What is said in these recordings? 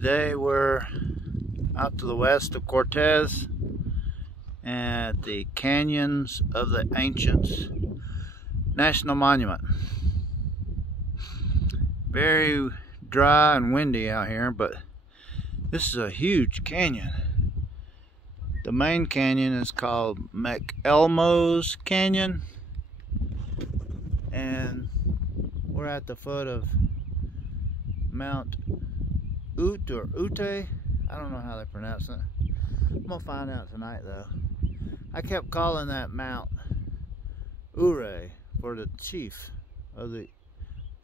Today we're out to the west of Cortez at the Canyons of the Ancients National Monument. Very dry and windy out here, but this is a huge canyon. The main canyon is called McElmo's Canyon, and we're at the foot of Mount Ute or Ute. I don't know how they pronounce it. I'm gonna find out tonight though. I kept calling that Mount Ure for the chief of the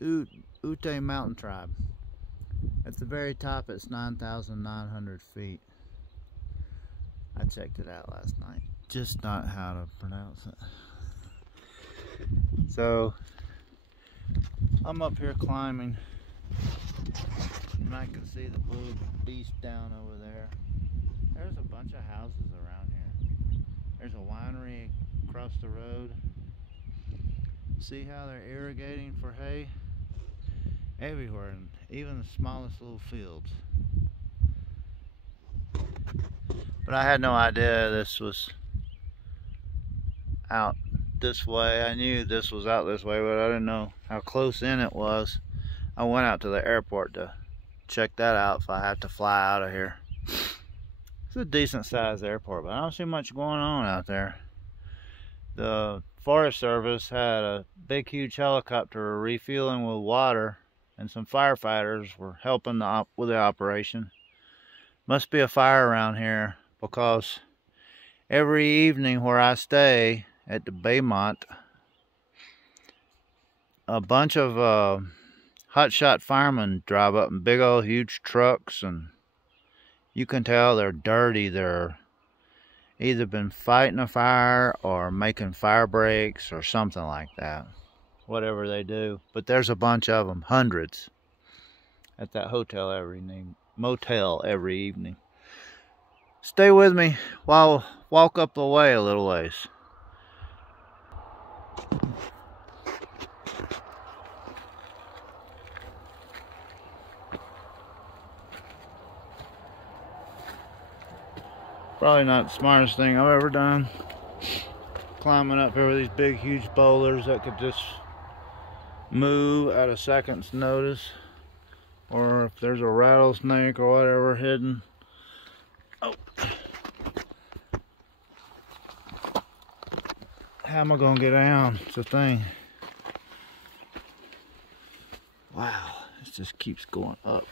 Ute mountain tribe. At the very top it's 9,900 feet. I checked it out last night. Just not how to pronounce it. So I'm up here climbing, and I can see the blue beast down over there. There's a bunch of houses around here. There's a winery across the road. See how they're irrigating for hay? Everywhere, and even the smallest little fields. But I had no idea this was out this way. I knew this was out this way, but I didn't know how close in it was. I went out to the airport to check that out if I had to fly out of here. It's a decent sized airport, but I don't see much going on out there. The Forest Service had a big huge helicopter refueling with water, and some firefighters were helping with the operation. Must be a fire around here, because every evening where I stay at the Baymont, a bunch of hotshot firemen drive up in big old huge trucks, and you can tell they're dirty. They're either been fighting a fire or making fire breaks or something like that. Whatever they do. But there's a bunch of them, hundreds, at that motel every evening. Stay with me while I walk up the way a little ways. Probably not the smartest thing I've ever done. Climbing up here with these big huge boulders that could just move at a second's notice. Or if there's a rattlesnake or whatever hidden. Oh. How am I gonna get down? It's the thing. Wow, it just keeps going up.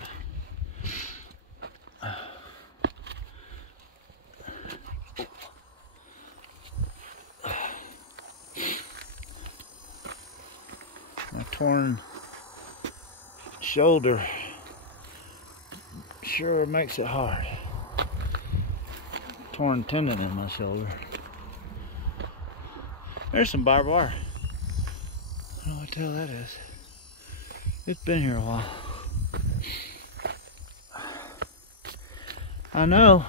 My torn shoulder sure makes it hard. Torn tendon in my shoulder. There's some barbed wire. I don't know what the hell that is. It's been here a while. I know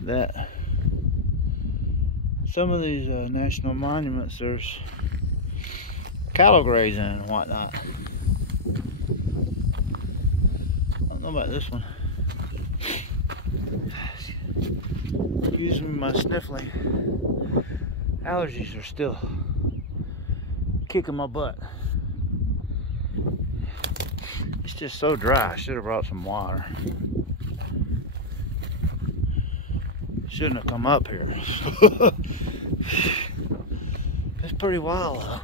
that some of these national monuments, there's cattle grazing and whatnot. I don't know about this one. Using my sniffling. Allergies are still kicking my butt. It's just so dry. I should have brought some water. Shouldn't have come up here. It's pretty wild though.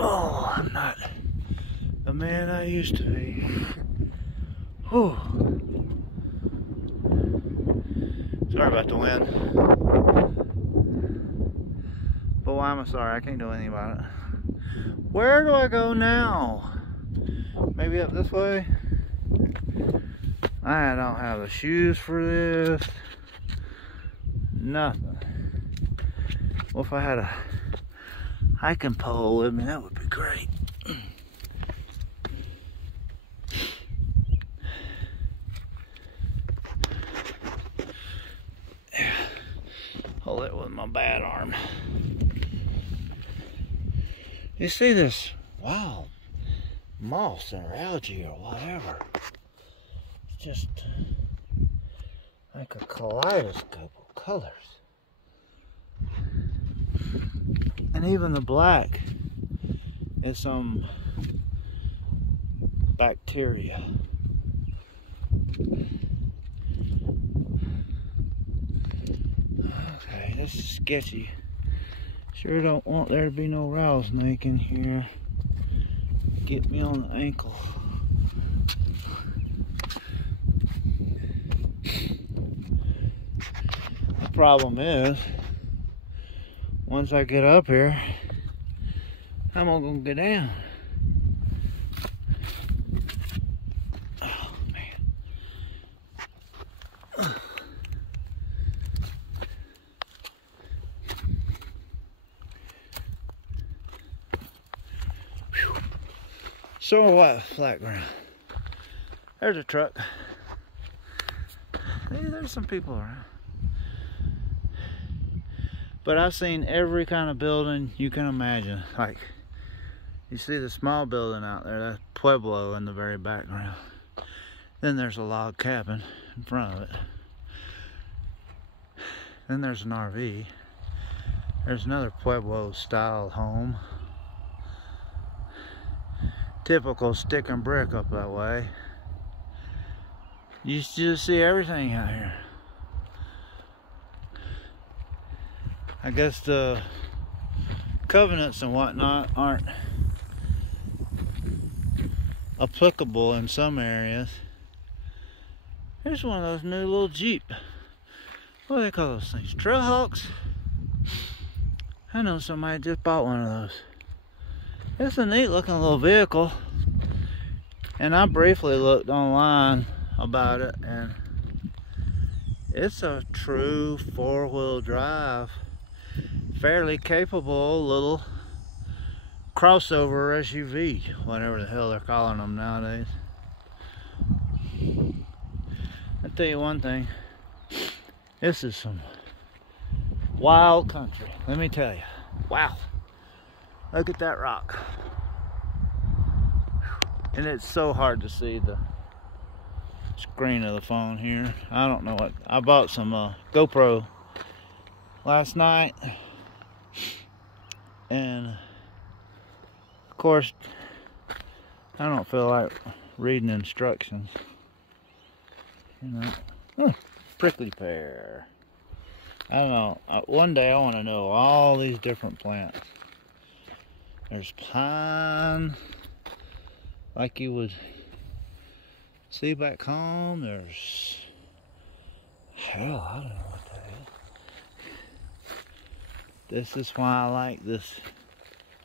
Oh, I'm not the man I used to be. Whew. Sorry about the wind. But why am I sorry? I can't do anything about it. Where do I go now? Maybe up this way? I don't have the shoes for this. Nothing. Well, if I had a hiking pole with me, that would be great. Hold it with my bad arm. You see this wild moss or algae or whatever. It's just like a kaleidoscope of colors. And even the black is some bacteria. Okay, this is sketchy. Sure don't want there to be no rattlesnake in here. Get me on the ankle. The problem is, once I get up here, how am I gonna get down? Oh man. So what? Flat ground. There's a truck. Hey, there's some people around. But I've seen every kind of building you can imagine. Like, you see the small building out there, that's Pueblo in the very background. Then there's a log cabin in front of it. Then there's an RV. There's another Pueblo style home. Typical stick and brick up that way. You just see everything out here. I guess the covenants and whatnot aren't applicable in some areas. Here's one of those new little Jeep. What do they call those things? Trailhawks? I know somebody just bought one of those. It's a neat looking little vehicle. And I briefly looked online about it, and it's a true four-wheel drive, fairly capable little crossover SUV, whatever the hell they're calling them nowadays. I'll tell you one thing, this is some wild country, let me tell you. Wow, look at that rock. And it's so hard to see the screen of the phone here. I don't know what, I bought some GoPro last night, and of course I don't feel like reading instructions, you know. Prickly pear. I don't know, one day I want to know all these different plants. There's pine, like you would see back home. There's, hell, I don't know what that is. This is why I like this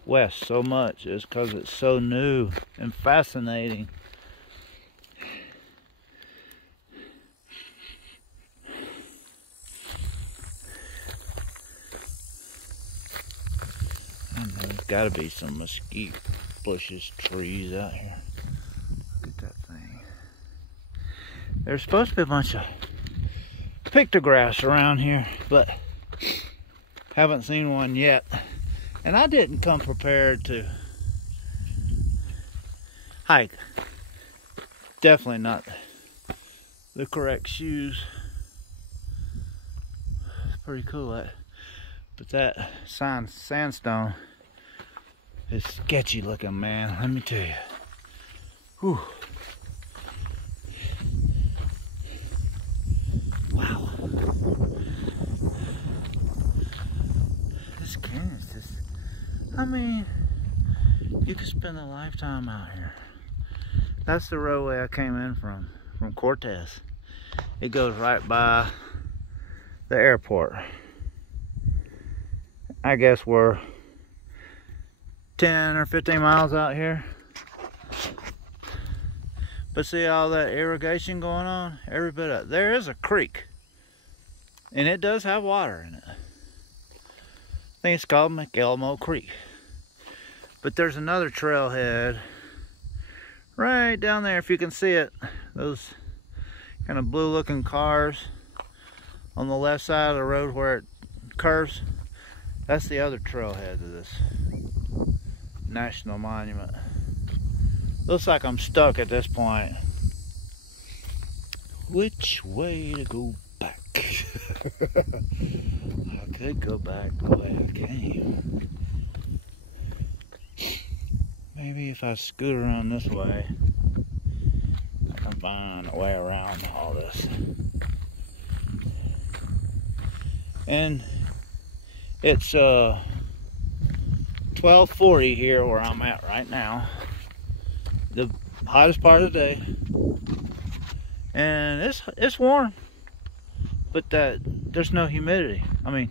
West so much, is because it's so new and fascinating. I know there's got to be some mesquite bushes, trees out here. Look at that thing. There's supposed to be a bunch of pictographs around here, but haven't seen one yet. And I didn't come prepared to hike. Definitely not the correct shoes. It's pretty cool, that. But that sandstone is sketchy looking, man. Let me tell you. Whew. Wow. This canyon is just, I mean, you could spend a lifetime out here. That's the roadway I came in from Cortez. It goes right by the airport. I guess we're 10 or 15 miles out here. But see all that irrigation going on? Every bit of it. There is a creek. And it does have water in it. I think it's called McElmo Creek. But there's another trailhead right down there, if you can see it. Those kind of blue looking cars on the left side of the road where it curves. That's the other trailhead to national monument. Looks like I'm stuck at this point. Which way to go back? I could go back the way I came. Maybe if I scoot around this way, I can find a way around all this. And it's 12:40 here where I'm at right now. The hottest part of the day. And it's warm. But there's no humidity. I mean,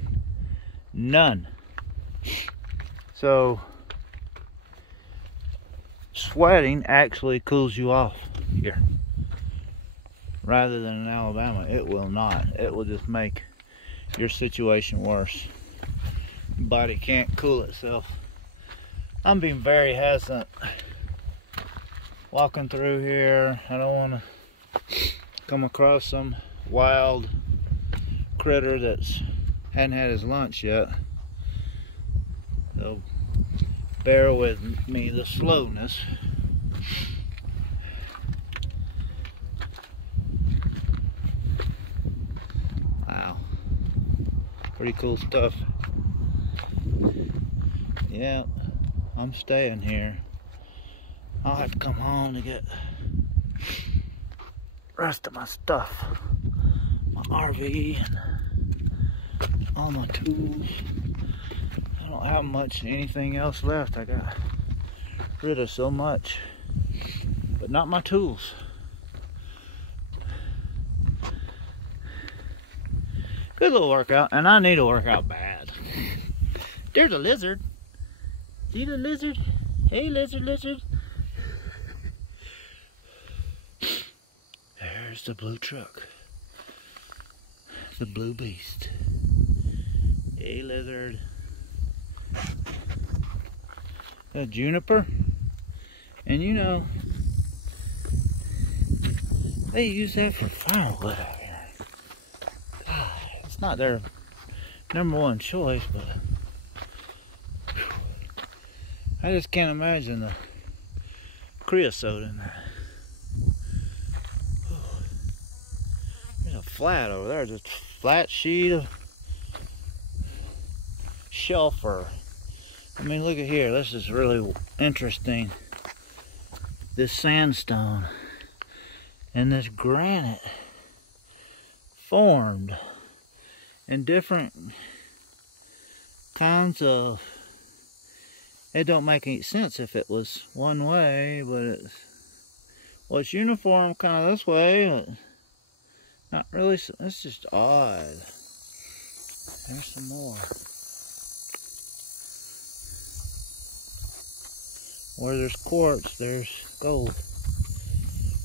none. So sweating actually cools you off here. Rather than in Alabama, it will not. It will just make your situation worse. Your body can't cool itself. I'm being very hesitant walking through here. I don't want to come across some wild critter that's hadn't had his lunch yet. So bear with me the slowness. Wow, pretty cool stuff. Yeah, I'm staying here. I'll have to come home to get the rest of my stuff, my RV and all my tools. I don't have much anything else left. I got rid of so much, but not my tools. Good little workout, and I need a workout bad. There's a lizard. See the lizard? Hey, lizard, lizard. There's the blue truck. The blue beast. Hey, lizard. A juniper. And you know, they use that for firewood out here. God, it's not their number one choice, but I just can't imagine the creosote in that. There's a flat over there, just flat sheet of shelf fir. I mean, look at here. This is really interesting. This sandstone and this granite formed in different kinds of. It don't make any sense if it was one way, but it's uniform kind of this way, but not really. It's just odd. There's some more. Where there's quartz, there's gold.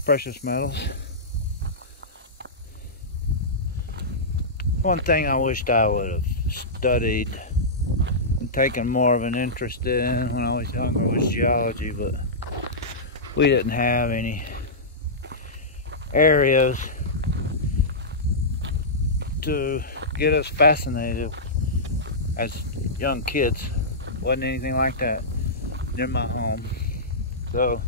Precious metals. One thing I wished I would have studied and taken more of an interest in when I was younger was geology, but we didn't have any areas to get us fascinated as young kids. Wasn't anything like that near my home. So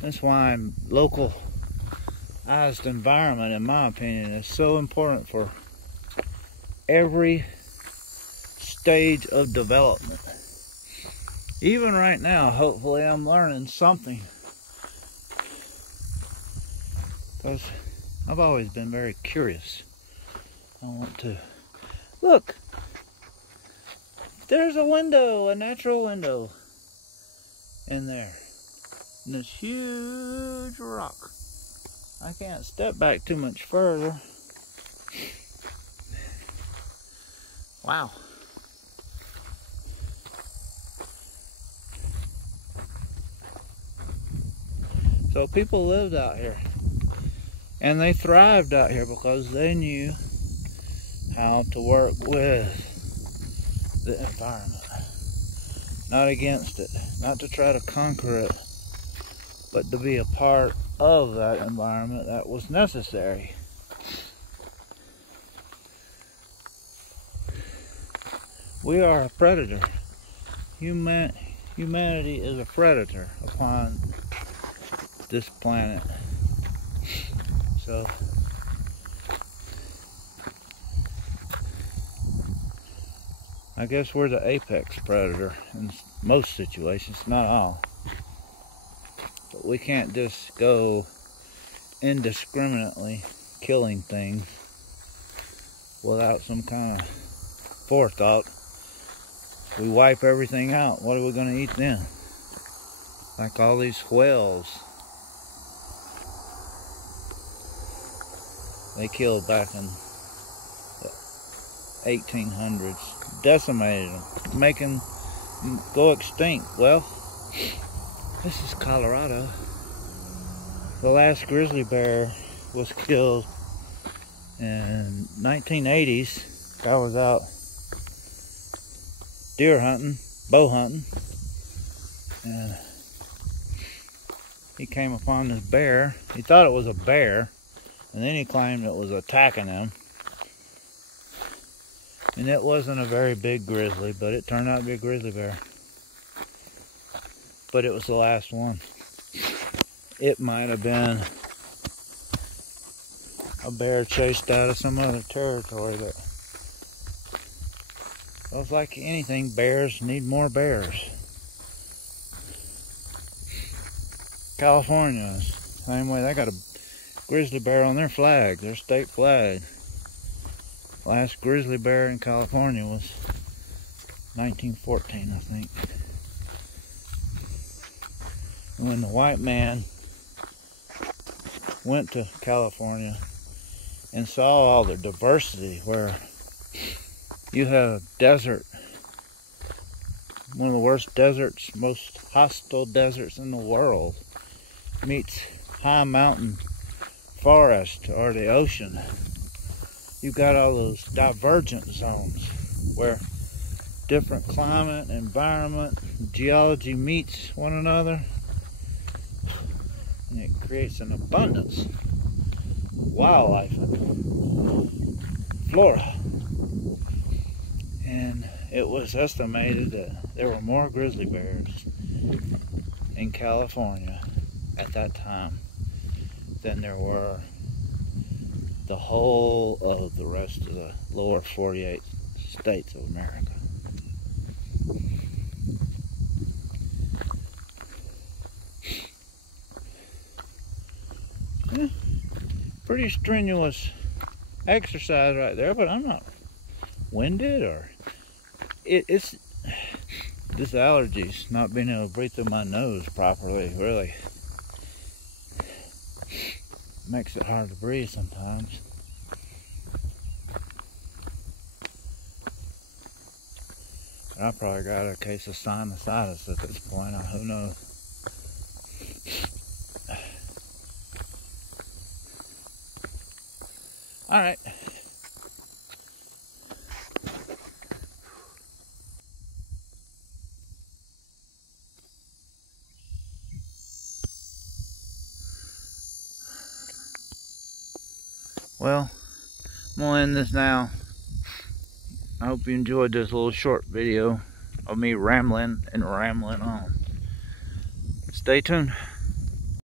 that's why localized environment, in my opinion, is so important for every stage of development. Even right now, hopefully I'm learning something, because I've always been very curious. I want to look. There's a window, a natural window in there. And this huge rock. I can't step back too much further. Wow. So people lived out here. And they thrived out here because they knew how to work with the environment. Not against it. Not to try to conquer it, but to be a part of that environment that was necessary. We are a predator. humanity is a predator upon this planet. So I guess we're the apex predator in most situations, not all. But we can't just go indiscriminately killing things without some kind of forethought. We wipe everything out. What are we going to eat then? Like all these whales they killed back in the 1800s, decimated them, making them go extinct. Well, this is Colorado. The last grizzly bear was killed in 1980s. I was out deer hunting, bow hunting, and he came upon this bear. He thought it was a bear, and then he claimed it was attacking him. And it wasn't a very big grizzly, but it turned out to be a grizzly bear. But it was the last one. It might have been a bear chased out of some other territory. That well, it's like anything, bears need more bears. California, same way. They got a grizzly bear on their flag, their state flag. Last grizzly bear in California was 1914, I think. When the white man went to California and saw all the diversity, where you have a desert, one of the worst deserts, most hostile deserts in the world, meets high mountain forest or the ocean. You've got all those divergent zones where different climate, environment, geology meets one another, and it creates an abundance of wildlife and flora. And it was estimated that there were more grizzly bears in California at that time than there were the whole of the rest of the lower 48 states of America. Yeah, pretty strenuous exercise right there, but I'm not winded or it's this allergies, not being able to breathe through my nose properly, really makes it hard to breathe sometimes. I probably got a case of sinusitis at this point. Who knows? All right. Well, I'm gonna end this now. I hope you enjoyed this little short video of me rambling and rambling on. Stay tuned.